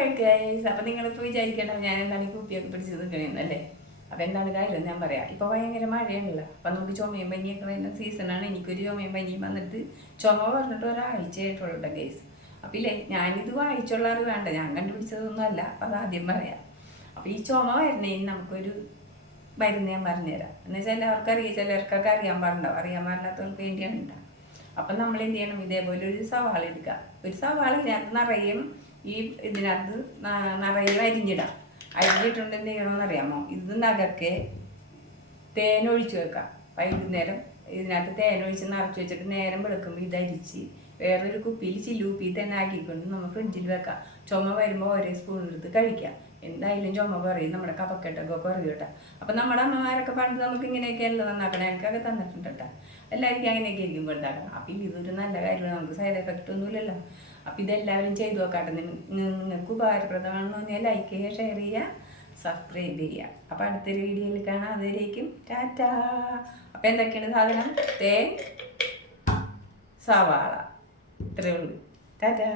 Hello guys, അപ്പം നിങ്ങളിപ്പോൾ വിചാരിക്കേണ്ട ഞാൻ എന്താണ് ഈ കുപ്പിയൊക്കെ പിടിച്ച് നിൽക്കണമെന്നല്ലേ. അപ്പം എന്താണ് കാര്യം ഞാൻ പറയാം. ഇപ്പോൾ ഭയങ്കര മഴയാണല്ലോ, അപ്പം നമുക്ക് ചുമയും പനിയൊക്കെ വരുന്ന സീസണാണ്. എനിക്കൊരു ചുമയും പനിയും വന്നിട്ട് ചുമ പറഞ്ഞിട്ട് ഒരാഴ്ചയായിട്ടുള്ള ഗൈസ്. അപ്പം ഇല്ലേ, ഞാനിത് വായിച്ചുള്ളത് വേണ്ട, ഞാൻ കണ്ടുപിടിച്ചതൊന്നും അല്ല. അപ്പം അതാദ്യം പറയാം. അപ്പം ഈ ചുമ വരണേന് നമുക്കൊരു മരുന്ന് ഞാൻ പറഞ്ഞുതരാം. എന്ന് വെച്ചാൽ എല്ലാവർക്കും അറിയാം, ചിലർക്കൊക്കെ അറിയാൻ പാടുണ്ടാവും, അറിയാൻ പാടില്ലാത്തവർക്ക് വേണ്ടിയാണ് ഉണ്ടാകുക. അപ്പം നമ്മൾ എന്ത് ചെയ്യണം, ഇതേപോലെ ഒരു സവാള എടുക്കുക. ഒരു സവാള ഇതിനകത്ത് നിറയും, ഈ ഇതിനകത്ത് നിറയെ അരിഞ്ഞിടാം. അരിഞ്ഞിട്ടുണ്ട് എന്ത് ചെയ്യണമെന്ന് അറിയാമോ, ഇത് നഗക്കെ തേനൊഴിച്ച് വെക്കാം. വൈകുന്നേരം ഇതിനകത്ത് തേനൊഴിച്ച് നിറച്ച് വെച്ചിട്ട് നേരം വെളുക്കുമ്പോൾ ഇതരിച്ച് വേറൊരു കുപ്പിയിൽ ചില്ലുകുപ്പി തന്നെ ആക്കിക്കൊണ്ട് നമ്മൾ ഫ്രിഡ്ജിൽ വെക്കാം. ചുമ വരുമ്പോൾ ഒരേ സ്പൂൺ എടുത്ത് കഴിക്കാം. എന്തായാലും ചുമ കുറയും, നമ്മുടെ കഫക്കെട്ടൊക്കെ കുറയും കേട്ടോ. അപ്പം നമ്മുടെ അമ്മമാരൊക്കെ പണ്ട് നമുക്ക് ഇങ്ങനെയൊക്കെയല്ലോ നന്നാക്കണം, എനിക്കൊക്കെ തന്നിട്ടുണ്ട് കേട്ടോ. എല്ലാവർക്കും അങ്ങനെയൊക്കെ ഇരിക്കുമ്പോൾ ഉണ്ടാക്കണം. അപ്പം ഇതൊരു നല്ല കാര്യമാണ്, നമുക്ക് സൈഡ് എഫക്റ്റ് ഒന്നുമില്ലല്ലോ. അപ്പം ഇതെല്ലാവരും ചെയ്തു നോക്കാട്ടെ. നിങ്ങൾക്ക് ഉപകാരപ്രദമാണെന്ന് തോന്നിയാൽ ലൈക്ക് ചെയ്യുക, ഷെയർ ചെയ്യുക, സബ്സ്ക്രൈബ് ചെയ്യുക. അപ്പം അടുത്തൊരു വീഡിയോയിൽ കാണാം. അതുവരേക്കും ടാറ്റാ. അപ്പം എന്തൊക്കെയാണ് സാധനം? തേൻ, സവാള, ഇത്രയേ ഉള്ളൂ. ടാറ്റാ.